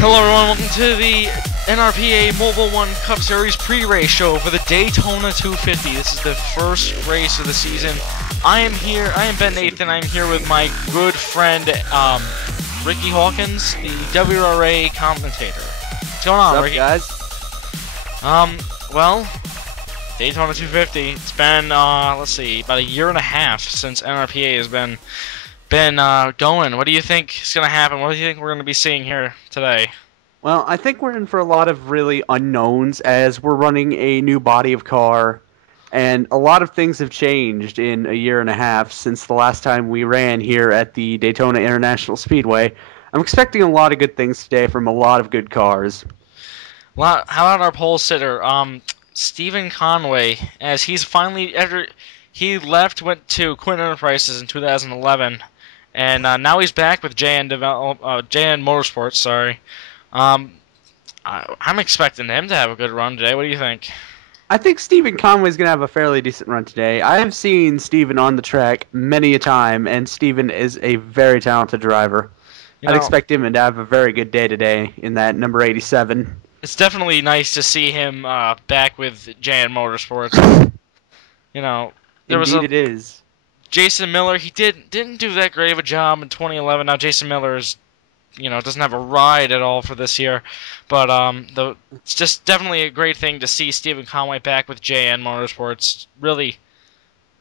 Hello everyone, welcome to the NRPA Mobil 1 Cup Series pre-race show for the Daytona 250. This is the first race of the season. I am Ben Nathan. I'm here with my good friend, Ricky Hawkins, the WRA commentator. What's going on, Ricky? What's up, guys? Well, Daytona 250. It's been, let's see, about a year and a half since NRPA has been going. What do you think is going to happen? What do you think we're going to be seeing here today? Well, I think we're in for a lot of really unknowns as we're running a new body of car, and a lot of things have changed in a year and a half since the last time we ran here at the Daytona International Speedway. I'm expecting a lot of good things today from a lot of good cars. Well, how about our pole sitter, Stephen Conway, as he's finally, after he left, went to Quinn Enterprises in 2011, and now he's back with JN Motorsports. Sorry, I'm expecting him to have a good run today. What do you think? I think Stephen Conway's going to have a fairly decent run today. I have seen Stephen on the track many a time, and Stephen is a very talented driver. I'd expect him to have a very good day today in that number 87. It's definitely nice to see him back with JN Motorsports. Indeed it is. Jason Miller, he didn't do that great of a job in 2011. Now Jason Miller is, doesn't have a ride at all for this year, but it's just definitely a great thing to see Stephen Conway back with JN Motorsports. Really,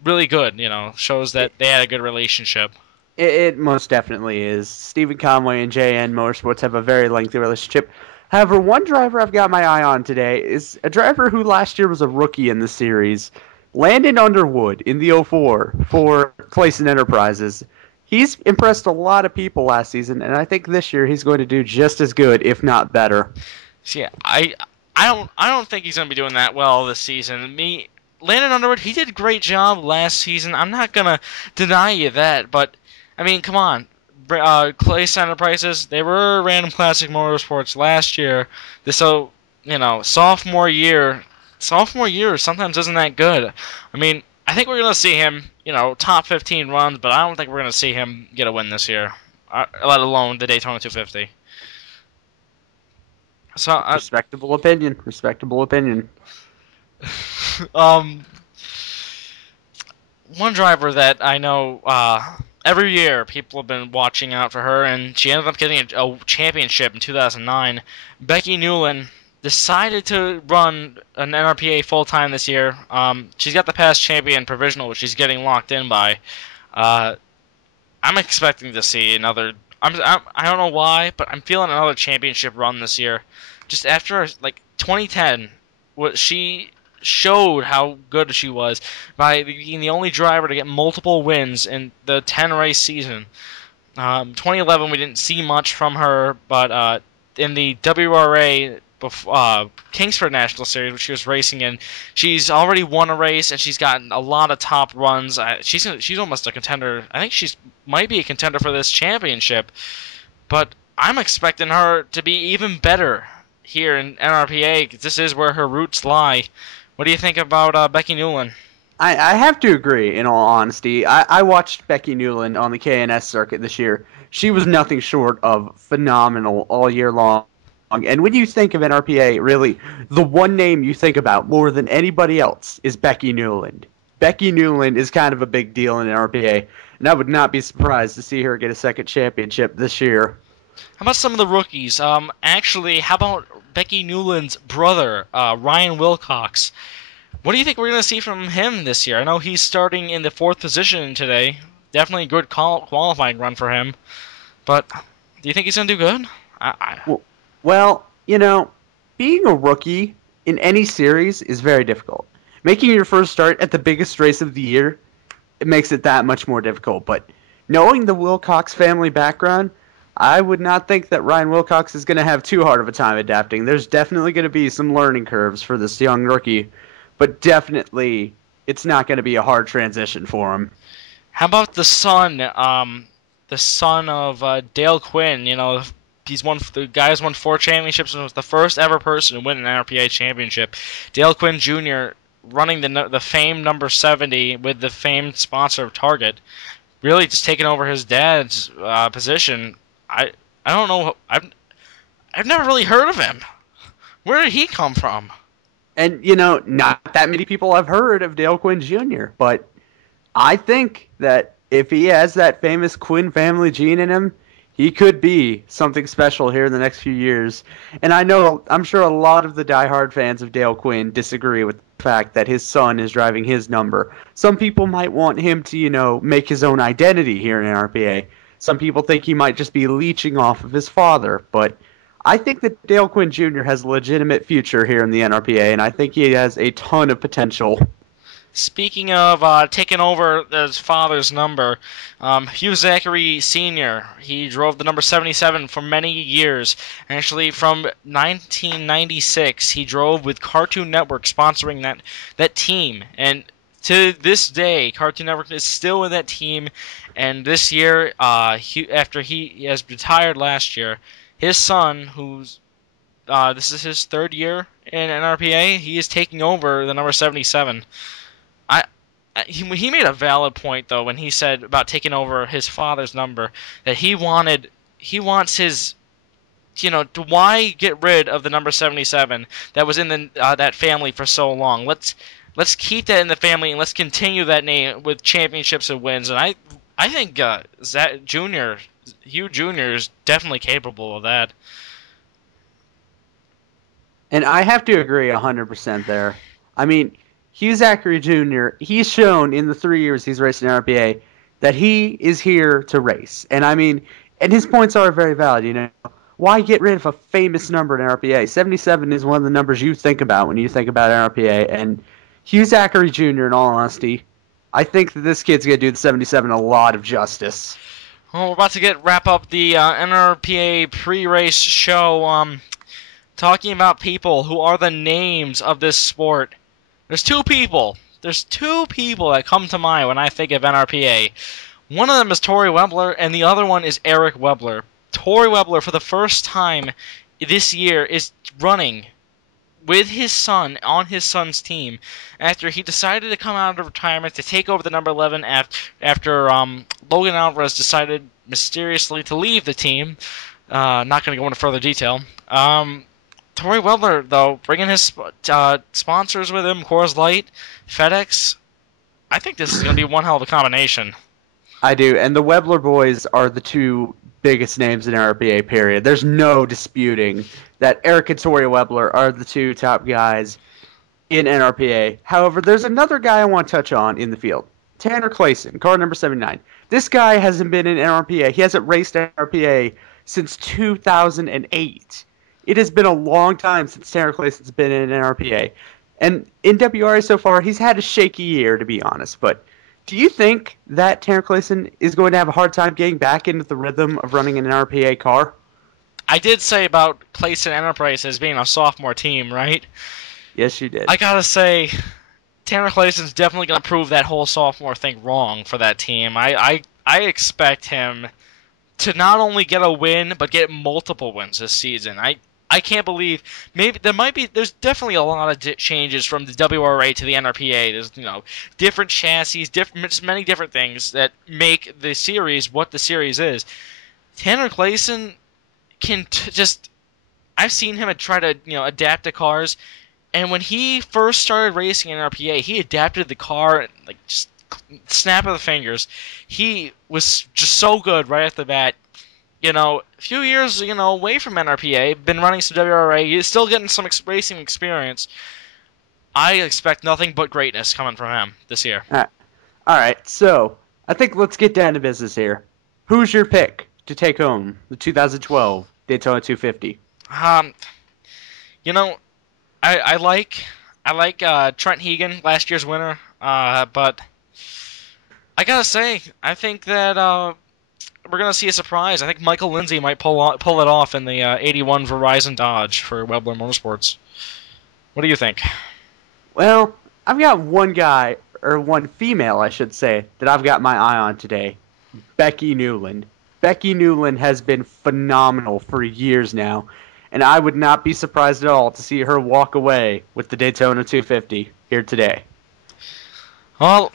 really good. Shows that they had a good relationship. It most definitely is. Stephen Conway and JN Motorsports have a very lengthy relationship. However, one driver I've got my eye on today is a driver who last year was a rookie in the series, Landon Underwood in the 04 for Clayson Enterprises. He's impressed a lot of people last season, and I think this year he's going to do just as good, if not better. See, I don't think he's going to be doing that well this season. Landon Underwood, he did a great job last season. I'm not going to deny you that, but I mean, come on. Clayson Enterprises, they were Random Classic Motorsports last year. So, sophomore year sometimes isn't that good. I mean, I think we're going to see him, top 15 runs, but I don't think we're going to see him get a win this year, let alone the Daytona 250. So, Respectable opinion. Respectable opinion. One driver that I know every year people have been watching out for her, and she ended up getting a championship in 2009. Becky Newland decided to run an NRPA full-time this year. She's got the past champion provisional, which she's getting locked in by. I'm expecting to see another... I don't know why, but I'm feeling another championship run this year. Just after, 2010, she showed how good she was by being the only driver to get multiple wins in the 10-race season. 2011, we didn't see much from her, but in the WRA Kingsford National Series, which she was racing in, she's already won a race, and she's gotten a lot of top runs. She's almost a contender. I think she might be a contender for this championship, but I'm expecting her to be even better here in NRPA, because this is where her roots lie. What do you think about Becky Newland? I have to agree, in all honesty. I watched Becky Newland on the KNS circuit this year. She was nothing short of phenomenal all year long. And when you think of NRPA, really, the one name you think about more than anybody else is Becky Newland. Becky Newland is kind of a big deal in NRPA, and I would not be surprised to see her get a second championship this year. How about some of the rookies? Actually, how about Becky Newland's brother, Ryan Wilcox? What do you think we're going to see from him this year? I know he's starting in the 4th position today. Definitely a good qualifying run for him. But do you think he's going to do good? Well, being a rookie in any series is very difficult. Making your first start at the biggest race of the year, it makes it that much more difficult. But knowing the Wilcox family background, I would not think that Ryan Wilcox is going to have too hard of a time adapting. There's definitely going to be some learning curves for this young rookie, but definitely it's not going to be a hard transition for him. How about the son of Dale Quinn? The guy's won 4 championships and was the first ever person to win an NRPA championship. Dale Quinn Jr. running the famed number 70 with the famed sponsor of Target, really just taking over his dad's position. I don't know. I've never really heard of him. Where did he come from? And, not that many people have heard of Dale Quinn Jr., but I think that if he has that famous Quinn family gene in him, he could be something special here in the next few years. And I'm sure a lot of the diehard fans of Dale Quinn disagree with the fact that his son is driving his number. Some people might want him to, make his own identity here in NRPA. Some people think he might just be leeching off of his father, but I think that Dale Quinn Jr. has a legitimate future here in the NRPA, and I think he has a ton of potential. Speaking of taking over his father's number, Hugh Zachary Sr., he drove the number 77 for many years. Actually, from 1996, he drove with Cartoon Network sponsoring that team. And to this day, Cartoon Network is still in that team. And this year, after he has retired last year, his son, this is his third year in NRPA, he is taking over the number 77. He made a valid point though when he said about taking over his father's number, that he wants his, why get rid of the number 77 that was in that family for so long. Let's keep that in the family and let's continue that name with championships and wins. And I think Hugh Jr. is definitely capable of that. And I have to agree 100% there. I mean, Hugh Zachary Jr., he's shown in the 3 years he's raced in RPA that he is here to race. And I mean, and his points are very valid, Why get rid of a famous number in RPA? 77 is one of the numbers you think about when you think about NRPA. And Hugh Zachary Jr., in all honesty, I think that this kid's going to do the 77 a lot of justice. Well, we're about to wrap up the NRPA pre-race show, talking about people who are the names of this sport. There's two people that come to mind when I think of NRPA. One of them is Tori Webler, and the other one is Eric Webler. Tori Webler, for the first time this year, is running with his son on his son's team after he decided to come out of retirement to take over the number 11 after Logan Alvarez decided mysteriously to leave the team. Not going to go into further detail. Tori Webler, though, bringing his sponsors with him, Coors Light, FedEx, I think this is going to be one hell of a combination. I do, and the Webler boys are the two biggest names in RPA, period. There's no disputing that Eric and Tori Webler are the two top guys in NRPA. However, there's another guy I want to touch on in the field. Tanner Clayson, car number 79. This guy hasn't been in NRPA. He hasn't raced NRPA since 2008. It has been a long time since Tanner Clayson's been in NRPA. And in WRA so far, he's had a shaky year, to be honest. But do you think that Tanner Clayson is going to have a hard time getting back into the rhythm of running an NRPA car? I did say about Clayson Enterprise as being a sophomore team, right? Yes, you did. I gotta say, Tanner Clayson's definitely gonna prove that whole sophomore thing wrong for that team. I expect him to not only get a win, but get multiple wins this season. I can't believe there's definitely a lot of changes from the WRA to the NRPA. There's different chassis, many different things that make the series what the series is. Tanner Clayson can I've seen him try to adapt to cars, and when he first started racing in NRPA, he adapted the car like just snap of the fingers. He was just so good right off the bat. A few years, away from NRPA, been running some WRA, he's still getting some racing experience. I expect nothing but greatness coming from him this year. All right, so I think let's get down to business here. Who's your pick to take home the 2012 Daytona 250? I like Trent Hegan, last year's winner, but I gotta say, I think that we're going to see a surprise. I think Michael Lindsay might pull it off in the 81 Verizon Dodge for Webler Motorsports. What do you think? Well, I've got one guy, or one female, I should say, that I've got my eye on today. Becky Newland. Becky Newland has been phenomenal for years now, and I would not be surprised at all to see her walk away with the Daytona 250 here today. Well,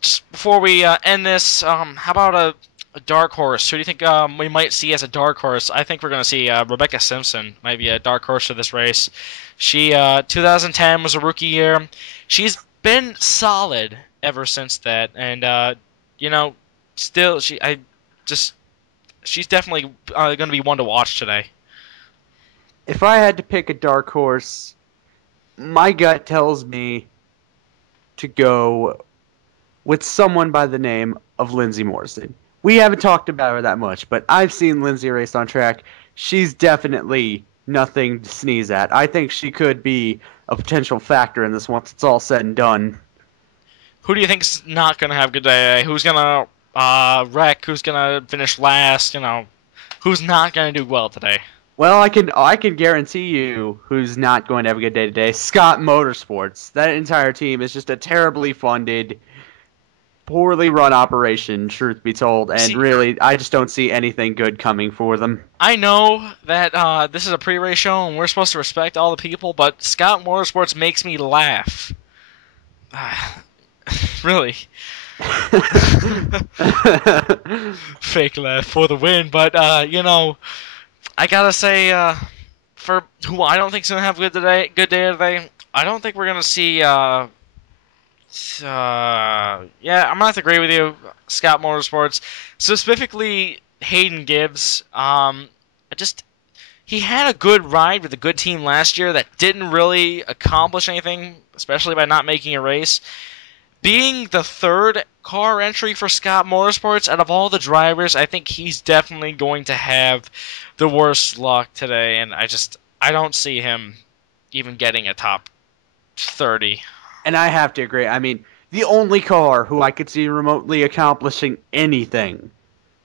just before we end this, how about A dark horse. Who do you think we might see as a dark horse? I think we're going to see Rebecca Simpson might be a dark horse for this race. She 2010 was a rookie year. She's been solid ever since that, and you know, still just she's definitely going to be one to watch today. If I had to pick a dark horse, my gut tells me to go with someone by the name of Lindsay Morrison. We haven't talked about her that much, but I've seen Lindsay race on track. She's definitely nothing to sneeze at. I think she could be a potential factor in this once it's all said and done. Who do you think's not going to have a good day? Who's going to wreck? Who's going to finish last? Who's not going to do well today? Well, I can guarantee you who's not going to have a good day today. Scott Motorsports. That entire team is just a terribly funded, poorly run operation, truth be told, and See, really, I just don't see anything good coming for them. I know that this is a pre-race show and we're supposed to respect all the people, but Scott Motorsports makes me laugh. Really. Fake laugh for the win, but I gotta say, for who I don't think's gonna have a good day today, I don't think we're gonna see. Yeah, I'm gonna have to agree with you, Scott Motorsports, specifically Hayden Gibbs. Just he had a good ride with a good team last year that didn't really accomplish anything, especially by not making a race. Being the third car entry for Scott Motorsports, out of all the drivers, I think he's definitely going to have the worst luck today, and I don't see him even getting a top 30. And I have to agree. I mean, the only car who I could see remotely accomplishing anything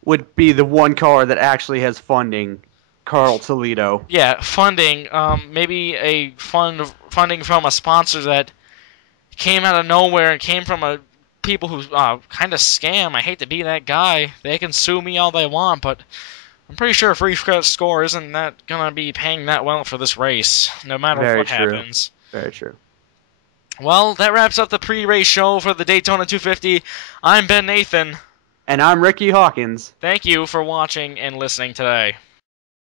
would be the one car that actually has funding, Carl Toledo. Yeah, funding, maybe a funding from a sponsor that came out of nowhere and came from a people who kind of scam. I hate to be that guy. They can sue me all they want, but I'm pretty sure Free Credit Score isn't that gonna be paying that well for this race, no matter Very what true. happens. Very true. Well, that wraps up the pre-race show for the Daytona 250. I'm Ben Nathan. And I'm Ricky Hawkins. Thank you for watching and listening today.